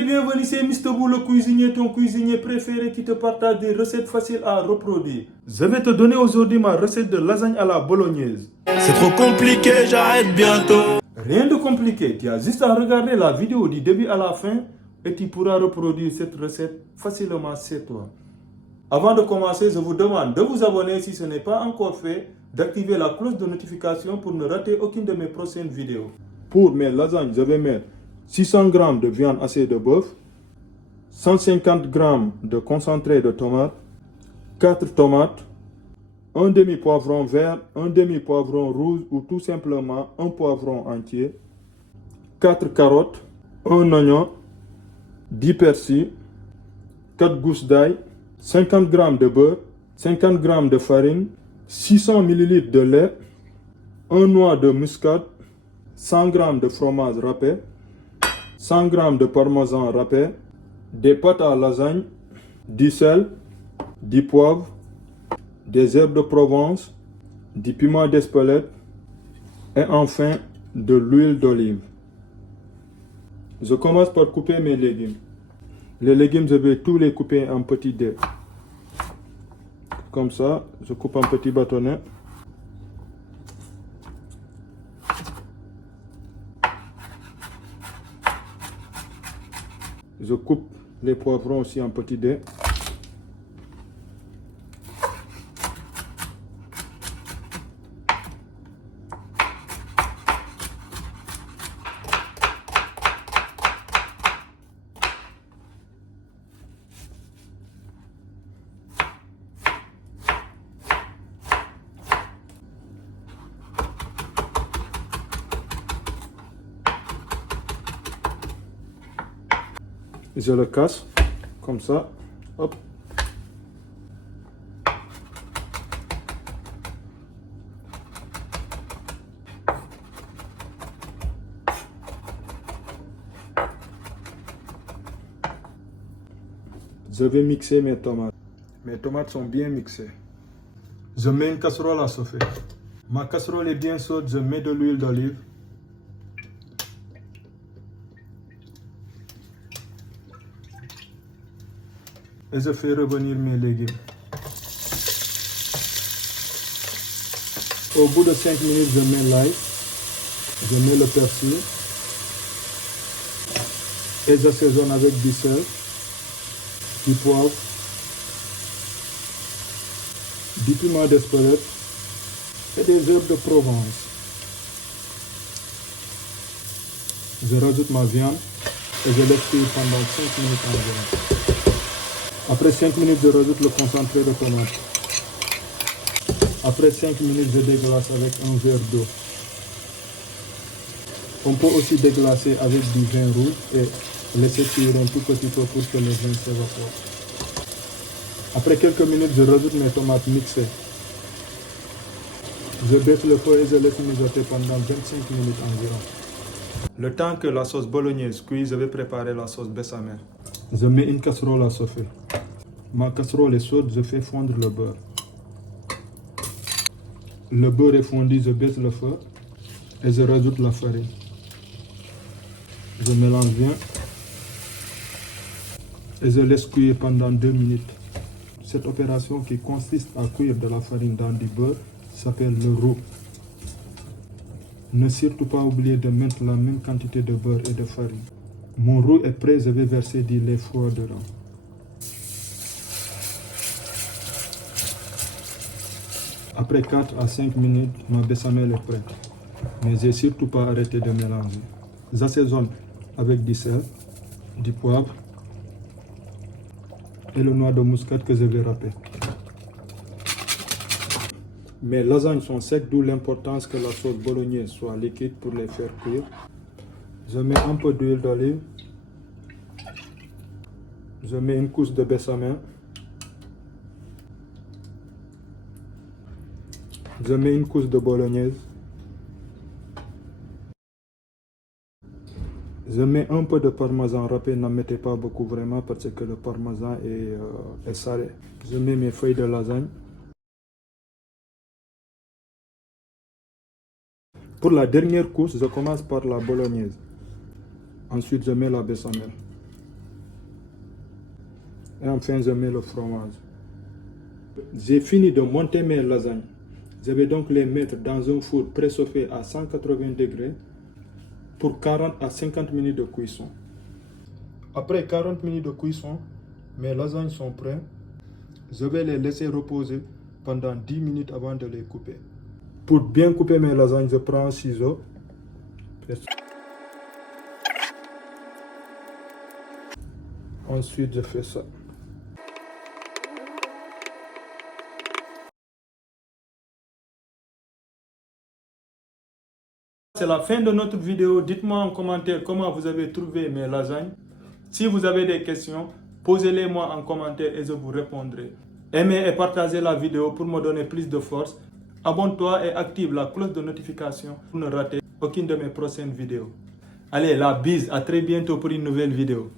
et bienvenue, c'est Mr. Bou, le cuisinier, ton cuisinier préféré qui te partage des recettes faciles à reproduire. Je vais te donner aujourd'hui ma recette de lasagne à la bolognaise. C'est trop compliqué, j'arrête bientôt. Rien de compliqué, tu as juste à regarder la vidéo du début à la fin et tu pourras reproduire cette recette facilement chez toi. Avant de commencer, je vous demande de vous abonner si ce n'est pas encore fait, d'activer la cloche de notification pour ne rater aucune de mes prochaines vidéos. Pour mes lasagnes, je vais mettre 600 g de viande hachée de bœuf, 150 g de concentré de tomate, 4 tomates, un demi-poivron vert, un demi-poivron rouge ou tout simplement un poivron entier, 4 carottes, un oignon, 10 persils, 4 gousses d'ail, 50 g de beurre, 50 g de farine, 600 ml de lait, un noix de muscade, 100 g de fromage râpé, 100 g de parmesan râpé, des pâtes à lasagne, du sel, du poivre, des herbes de Provence, du piment d'Espelette et enfin de l'huile d'olive. Je commence par couper mes légumes. Les légumes, je vais tous les couper en petits dés. Comme ça, je coupe en petits bâtonnets. Je coupe les poivrons aussi en petits dés. Je le casse comme ça. Hop. Je vais mixer mes tomates. Mes tomates sont bien mixées. Je mets une casserole à chauffer. Ma casserole est bien chaude, je mets de l'huile d'olive. Et je fais revenir mes légumes. Au bout de 5 minutes, je mets l'ail, je mets le persil et j'assaisonne avec du sel, du poivre, du piment d'Espelette et des herbes de Provence. Je rajoute ma viande et je laisse cuire pendant 5 minutes environ. Après 5 minutes, je rajoute le concentré de tomate. Après 5 minutes, je déglace avec un verre d'eau. On peut aussi déglacer avec du vin rouge et laisser cuire un tout petit peu pour que le vin s'évapore. Après quelques minutes, je rajoute mes tomates mixées. Je baisse le feu et je laisse mijoter pendant 25 minutes environ. Le temps que la sauce bolognaise cuise, je vais préparer la sauce béchamel. Je mets une casserole à chauffer. Ma casserole est chaude, je fais fondre le beurre. Le beurre est fondu, je baisse le feu et je rajoute la farine. Je mélange bien et je laisse cuire pendant 2 minutes. Cette opération qui consiste à cuire de la farine dans du beurre s'appelle le roux. Ne surtout pas oublier de mettre la même quantité de beurre et de farine. Mon roux est prêt, je vais verser du lait froid dedans. Après 4 à 5 minutes, ma béchamel est prête. Mais j'ai surtout pas arrêté de mélanger. J'assaisonne avec du sel, du poivre et le noix de muscade que je vais râper. Mes lasagnes sont secs, d'où l'importance que la sauce bolognaise soit liquide pour les faire cuire. Je mets un peu d'huile d'olive. Je mets une couche de béchamel. Je mets une couche de bolognaise. Je mets un peu de parmesan râpé, n'en mettez pas beaucoup vraiment parce que le parmesan est salé. Je mets mes feuilles de lasagne. Pour la dernière couche, je commence par la bolognaise. Ensuite, je mets la béchamel. Et enfin, je mets le fromage. J'ai fini de monter mes lasagnes. Je vais donc les mettre dans un four préchauffé à 180 degrés pour 40 à 50 minutes de cuisson. Après 40 minutes de cuisson, mes lasagnes sont prêtes. Je vais les laisser reposer pendant 10 minutes avant de les couper. Pour bien couper mes lasagnes, je prends un ciseau. Ensuite, je fais ça. C'est la fin de notre vidéo. Dites-moi en commentaire comment vous avez trouvé mes lasagnes. Si vous avez des questions, posez-les-moi en commentaire et je vous répondrai. Aimez et partagez la vidéo pour me donner plus de force. Abonne-toi et active la cloche de notification pour ne rater aucune de mes prochaines vidéos. Allez, la bise, à très bientôt pour une nouvelle vidéo.